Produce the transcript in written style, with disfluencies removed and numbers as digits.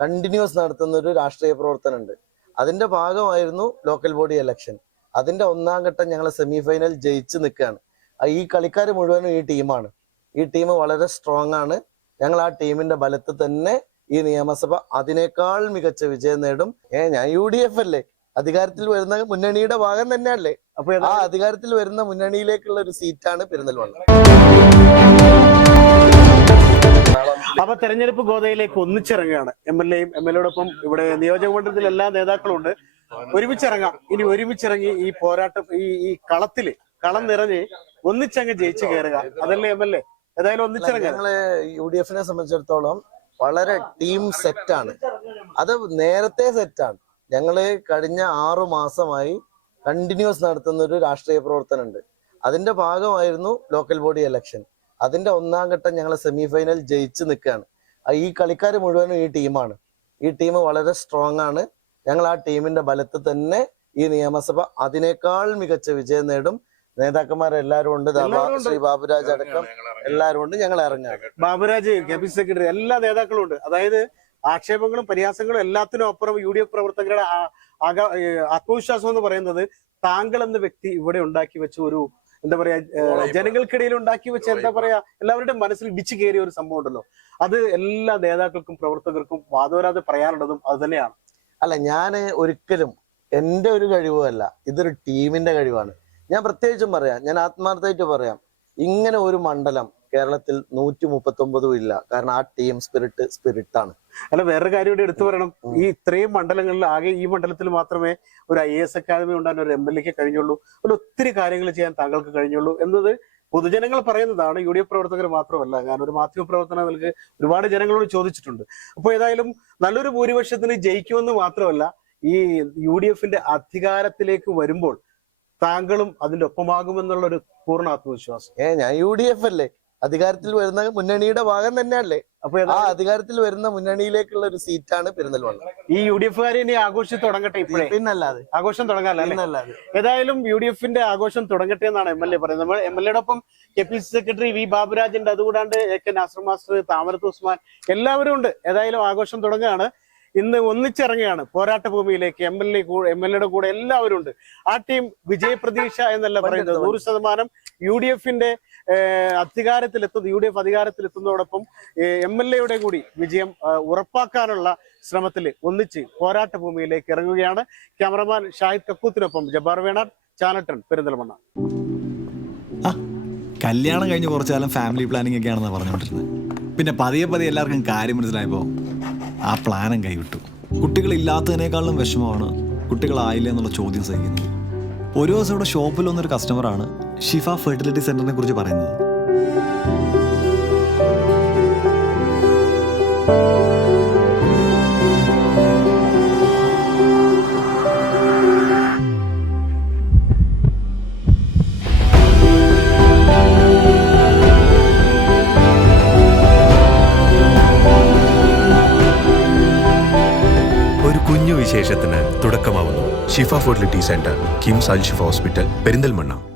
Continuous നടത്തുന്ന ഒരു രാഷ്ട്രീയ പ്രവർത്തനമുണ്ട്. അതിന്റെ ഭാഗമായിരുന്നു ലോക്കൽ ബോഡി ഇലക്ഷൻ. അതിന്റെ ഒന്നാം ഘട്ടം ഞങ്ങൾ സെമി ഫൈനൽ ജയിച്ച് നിൽക്കുകയാണ്. ഈ കളിക്കാർ മുഴുവനും ഈ ടീമാണ്. ഈ ടീം വളരെ സ്ട്രോങ് ആണ്. ഞങ്ങൾ ആ ടീമിന്റെ ബലത്തിൽ തന്നെ ഈ നിയമസഭ അതിനേക്കാൾ മികച്ച വിജയം നേടും. ഞാൻ UDF അല്ലേ, അധികാരത്തിൽ വരുന്ന മുന്നണിയുടെ ഭാഗം തന്നെയല്ലേ. അപ്പൊ ആ അധികാരത്തിൽ വരുന്ന മുന്നണിയിലേക്കുള്ള ഒരു സീറ്റാണ് പെരിന്തൽമണ്ണ. അപ്പൊ തെരഞ്ഞെടുപ്പ് ഗോതയിലേക്ക് ഒന്നിച്ചിറങ്ങുകയാണ്. MLAയും MLAയോടൊപ്പം ഇവിടെ നിയോജക മണ്ഡലത്തിൽ എല്ലാ നേതാക്കളും ഉണ്ട്. ഒരുമിച്ചിറങ്ങാം. ഇനി ഒരുമിച്ചിറങ്ങി ഈ പോരാട്ടം ഈ കളം നിറഞ്ഞ് ഒന്നിച്ചങ്ങ് ജയിച്ചു കയറുക, അതല്ലേ MLA? ഏതായാലും ഒന്നിച്ചിറങ്ങുക. ഞങ്ങള് UDFനെ സംബന്ധിച്ചിടത്തോളം വളരെ ടീം സെറ്റാണ്. അത് നേരത്തെ സെറ്റാണ്. ഞങ്ങള് കഴിഞ്ഞ 6 മാസമായി കണ്ടിന്യൂസ് നടത്തുന്ന ഒരു രാഷ്ട്രീയ പ്രവർത്തനമുണ്ട്. അതിന്റെ ഭാഗമായിരുന്നു ലോക്കൽ ബോഡി ഇലക്ഷൻ. അതിന്റെ ഒന്നാം ഘട്ടം ഞങ്ങൾ സെമി ഫൈനൽ ജയിച്ച് നിൽക്കുകയാണ്. ഈ കളിക്കാർ മുഴുവനും ഈ ടീമാണ്. ഈ ടീം വളരെ സ്ട്രോങ് ആണ്. ഞങ്ങൾ ആ ടീമിന്റെ ബലത്തിൽ തന്നെ ഈ നിയമസഭ അതിനേക്കാൾ മികച്ച വിജയം നേടും. നേതാക്കന്മാരെല്ലാരും ഉണ്ട്. ശ്രീ ബാബുരാജ് അടക്കം എല്ലാരും ഉണ്ട്. ഞങ്ങൾ ഇറങ്ങാം. ബാബുരാജ്, KPC സെക്രട്ടറി, എല്ലാ നേതാക്കളും ഉണ്ട്. അതായത് ആക്ഷേപങ്ങളും പരിഹാസങ്ങളും എല്ലാത്തിനും അപ്പുറം UDF പ്രവർത്തകരുടെ ആത്മവിശ്വാസം എന്ന് പറയുന്നത് താങ്കൾ എന്ന വ്യക്തി ഇവിടെ ഉണ്ടാക്കി വെച്ച ഒരു എന്താ പറയാ, ജനങ്ങൾക്കിടയിൽ ഉണ്ടാക്കി വെച്ച എന്താ പറയാ, എല്ലാവരുടെയും മനസ്സിൽ ഇടിച്ചു കയറിയ ഒരു സംഭവം ഉണ്ടല്ലോ. അത് എല്ലാ നേതാക്കൾക്കും പ്രവർത്തകർക്കും വാദോരാതെ പറയാനുള്ളതും അത് തന്നെയാണ്. അല്ല, ഞാൻ ഒരിക്കലും എന്റെ ഒരു കഴിവുമല്ല, ഇതൊരു ടീമിന്റെ കഴിവാണ്. ഞാൻ പ്രത്യേകിച്ചും പറയാം, ഞാൻ ആത്മാർത്ഥമായിട്ട് പറയാം, ഇങ്ങനെ ഒരു മണ്ഡലം കേരളത്തിൽ 139 ഇല്ല. കാരണം ആ ടീം സ്പിരിറ്റാണ്. അല്ല, വേറൊരു കാര്യം കൂടി എടുത്തു പറയണം. ഈ ഇത്രയും മണ്ഡലങ്ങളിൽ ആകെ ഈ മണ്ഡലത്തിൽ മാത്രമേ ഒരു IAS അക്കാദമി ഉണ്ടാകാൻ ഒരു MLAക്ക് കഴിഞ്ഞുള്ളൂ. അതിൽ ഒത്തിരി കാര്യങ്ങൾ ചെയ്യാൻ താങ്കൾക്ക് കഴിഞ്ഞുള്ളൂ എന്നത് പൊതുജനങ്ങൾ പറയുന്നതാണ്, UDF പ്രവർത്തകർ മാത്രമല്ല. ഞാൻ ഒരു മാധ്യമ പ്രവർത്തനം നൽകി ഒരുപാട് ജനങ്ങളോട് ചോദിച്ചിട്ടുണ്ട്. അപ്പോൾ ഏതായാലും നല്ലൊരു ഭൂരിപക്ഷത്തിന് ജയിക്കുമെന്ന് മാത്രമല്ല, ഈ UDFന്റെ അധികാരത്തിലേക്ക് വരുമ്പോൾ താങ്കളും അതിന്റെ ഒപ്പമാകുമെന്നുള്ള ഒരു പൂർണ്ണ ആത്മവിശ്വാസം. ഞാൻ UDF അല്ലേ, അധികാരത്തിൽ വരുന്ന മുന്നണിയുടെ ഭാഗം തന്നെയല്ലേ. അപ്പൊ ആ അധികാരത്തിൽ വരുന്ന മുന്നണിയിലേക്കുള്ള ഒരു സീറ്റാണ് പെരിന്തൽമണ്ണ. ഈ UDFകാരെ ഇനി ആഘോഷം തുടങ്ങട്ടെ. ഇപ്പോഴേ പിന്നല്ലാതെ ആഘോഷം തുടങ്ങാനല്ലേ. ഏതായാലും UDFന്റെ ആഘോഷം തുടങ്ങട്ടെ എന്നാണ് MLA പറയുന്നത്. നമ്മൾ MLAയോടൊപ്പം KPC സെക്രട്ടറി V ബാബുരാജുണ്ട്, അതുകൂടാണ്ട് AK നാസർ മാസ്റ്റർ, താമരത്ത് ഉസ്മാൻ, എല്ലാവരും ഉണ്ട്. ഏതായാലും ആഘോഷം തുടങ്ങുകയാണ്. ഇന്ന് ഒന്നിച്ചിറങ്ങുകയാണ് പോരാട്ട ഭൂമിയിലേക്ക്. MLAയുടെ കൂടെ എല്ലാവരും ഉണ്ട്. ആ ടീം വിജയപ്രതീക്ഷ എന്നല്ല പറയുന്നത്. 100% UDFന്റെ UDF അധികാരത്തിലെത്തുന്നതോടൊപ്പം MLAയുടെ കൂടി വിജയം ഉറപ്പാക്കാനുള്ള ശ്രമത്തിൽ ഒന്നിച്ച് പോരാട്ട ഭൂമിയിലേക്ക് ഇറങ്ങുകയാണ്. ക്യാമറമാൻ ഷാഹിദ് കക്കൂത്തിനൊപ്പം ജബ്ബാർ വേണാട്, ചാനൽ 10 പെരിന്തൽമണ്ണ. കല്യാണം കഴിഞ്ഞ് കുറച്ചാലും ഫാമിലി പ്ലാനിങ് ഒക്കെയാണെന്ന് പറഞ്ഞുകൊണ്ടിരുന്നത്. പിന്നെ പതിയെ എല്ലാവർക്കും കാര്യം മനസ്സിലായപ്പോൾ ആ പ്ലാനും കൈവിട്ടു. കുട്ടികളില്ലാത്തതിനേക്കാളും വിഷമമാണ് കുട്ടികളായില്ല എന്നുള്ള ചോദ്യം സഹിക്കുന്നത്. ഒരു ദിവസം ഇവിടെ ഷോപ്പിൽ വന്നൊരു കസ്റ്റമറാണ് ഷിഫ ഫെർട്ടിലിറ്റി സെന്ററിനെ കുറിച്ച് പറയുന്നത്. കുഞ്ഞു വിശേഷത്തിന് തുടക്കമാവുന്നു. ഷിഫ ഫെർട്ടിലിറ്റി സെന്റർ, കിംസ് അൽ ഷിഫ ഹോസ്പിറ്റൽ, പെരിന്തൽമണ്ണ.